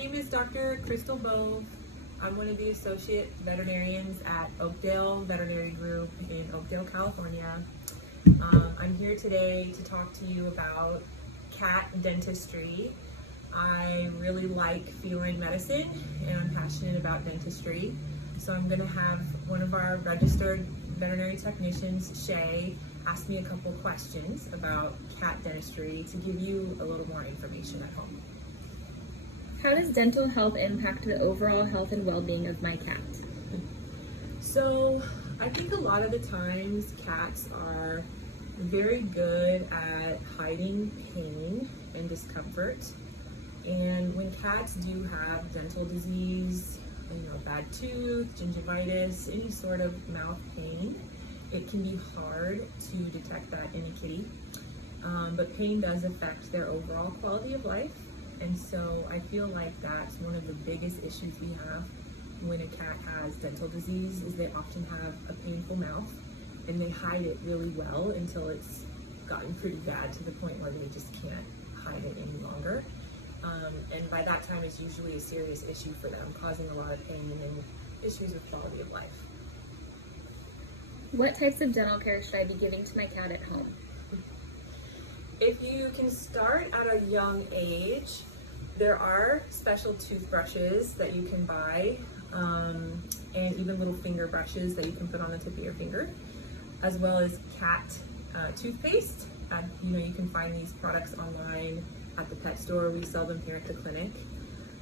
name is Dr. Crystal Bove. I'm one of the associate veterinarians at Oakdale Veterinary Group in Oakdale, California. I'm here today to talk to you about cat dentistry. I really like feline medicine and I'm passionate about dentistry. So I'm going to have one of our registered veterinary technicians, Shay, ask me a couple questions about cat dentistry to give you a little more information at home. How does dental health impact the overall health and well-being of my cat? So I think a lot of the times cats are very good at hiding pain and discomfort. And when cats do have dental disease, bad tooth, gingivitis, any sort of mouth pain, it can be hard to detect that in a kitty. But pain does affect their overall quality of life. And so I feel like that's one of the biggest issues we have when a cat has dental disease is they often have a painful mouth and they hide it really well until it's gotten pretty bad to the point where they just can't hide it any longer. And by that time it's usually a serious issue for them, causing a lot of pain and issues with quality of life. What types of dental care should I be giving to my cat at home? If you can start at a young age, there are special toothbrushes that you can buy, and even little finger brushes that you can put on the tip of your finger, as well as cat toothpaste. You can find these products online at the pet store. We sell them here at the clinic.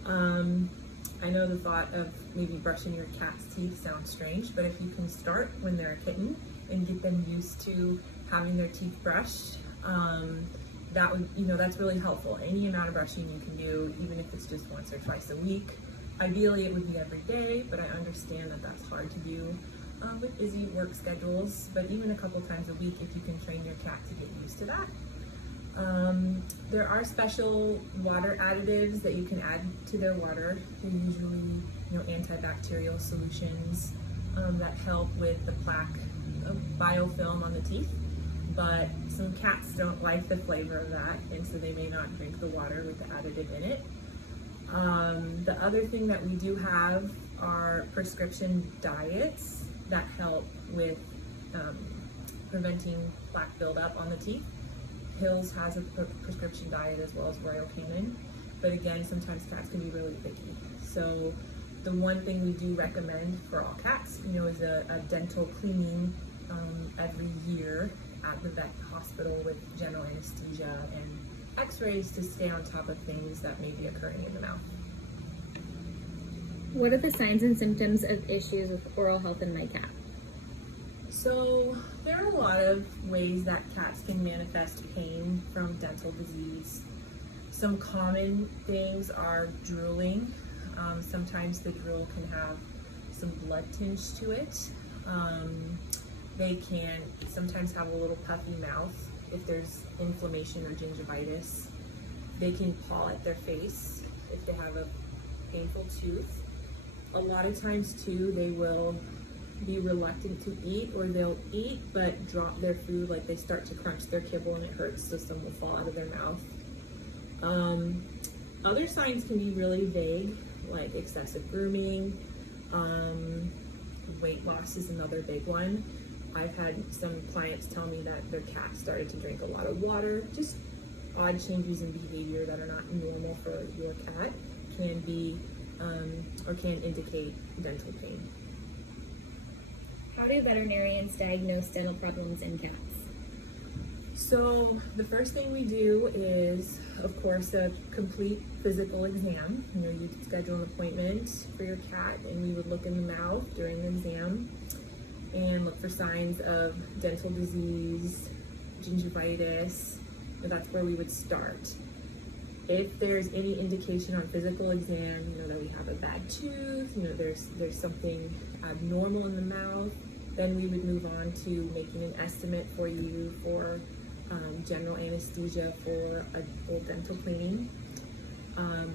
I know the thought of maybe brushing your cat's teeth sounds strange, but if you can start when they're a kitten and get them used to having their teeth brushed, that's really helpful. Any amount of brushing you can do, even if it's just once or twice a week. Ideally it would be every day, but I understand that that's hard to do with busy work schedules, but even a couple times a week if you can train your cat to get used to that. There are special water additives that you can add to their water. They're usually antibacterial solutions that help with the plaque biofilm on the teeth. But some cats don't like the flavor of that, and so they may not drink the water with the additive in it. The other thing that we do have are prescription diets that help with preventing plaque buildup on the teeth. Hills has a prescription diet as well as Royal Canin, but again, sometimes cats can be really picky. So the one thing we do recommend for all cats, is a dental cleaning every year at the vet hospital with general anesthesia and x-rays to stay on top of things that may be occurring in the mouth. What are the signs and symptoms of issues with oral health in my cat? So there are a lot of ways that cats can manifest pain from dental disease. Some common things are drooling. Sometimes the drool can have some blood tinge to it. They can sometimes have a little puffy mouth if there's inflammation or gingivitis. They can paw at their face if they have a painful tooth. A lot of times too, they will be reluctant to eat, or they'll eat but drop their food, like they start to crunch their kibble and it hurts, so some will fall out of their mouth. Other signs can be really vague, like excessive grooming. Weight loss is another big one. I've had some clients tell me that their cat started to drink a lot of water. Just odd changes in behavior that are not normal for your cat can be or can indicate dental pain. How do veterinarians diagnose dental problems in cats? So the first thing we do is, of course, a complete physical exam. You'd schedule an appointment for your cat and we would look in the mouth during the exam and look for signs of dental disease, gingivitis. And that's where we would start. If there's any indication on physical exam, that we have a bad tooth, there's something abnormal in the mouth, then we would move on to making an estimate for you for general anesthesia for a full dental cleaning.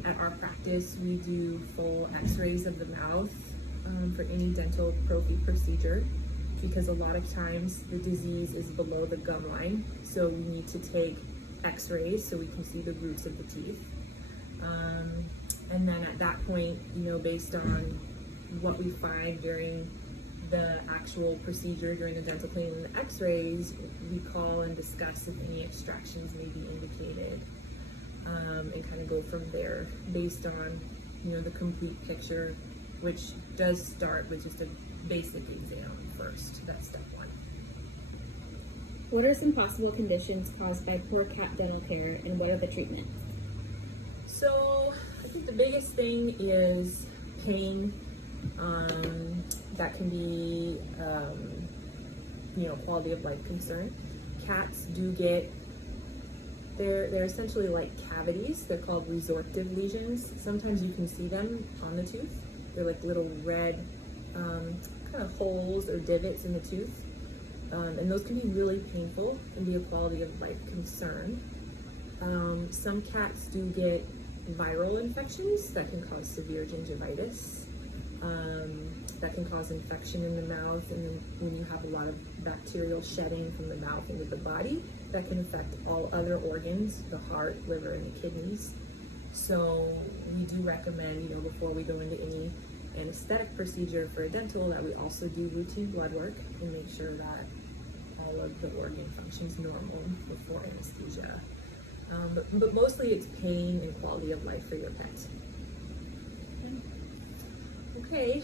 At our practice, we do full x-rays of the mouth for any dental prophy procedure, because a lot of times the disease is below the gum line, so we need to take x-rays so we can see the roots of the teeth. And And then at that point, based on what we find during the actual procedure, during the dental cleaning and the x-rays, we call and discuss if any extractions may be indicated, and kind of go from there based on, the complete picture, which does start with just a basic exam first. That's step one. What are some possible conditions caused by poor cat dental care, and what are the treatments? So I think the biggest thing is pain. That can be, quality of life concern. Cats do get, they're essentially like cavities. They're called resorptive lesions. Sometimes you can see them on the tooth. They're like little red kind of holes or divots in the tooth. And those can be really painful and be a quality of life concern. Some cats do get viral infections that can cause severe gingivitis. That can cause infection in the mouth, and then when you have a lot of bacterial shedding from the mouth into the body, that can affect all other organs, the heart, liver, and the kidneys. So we do recommend, before we go into any anesthetic procedure for a dental, that we also do routine blood work and make sure that all of the organ functions normal before anesthesia. But mostly it's pain and quality of life for your pet. Okay.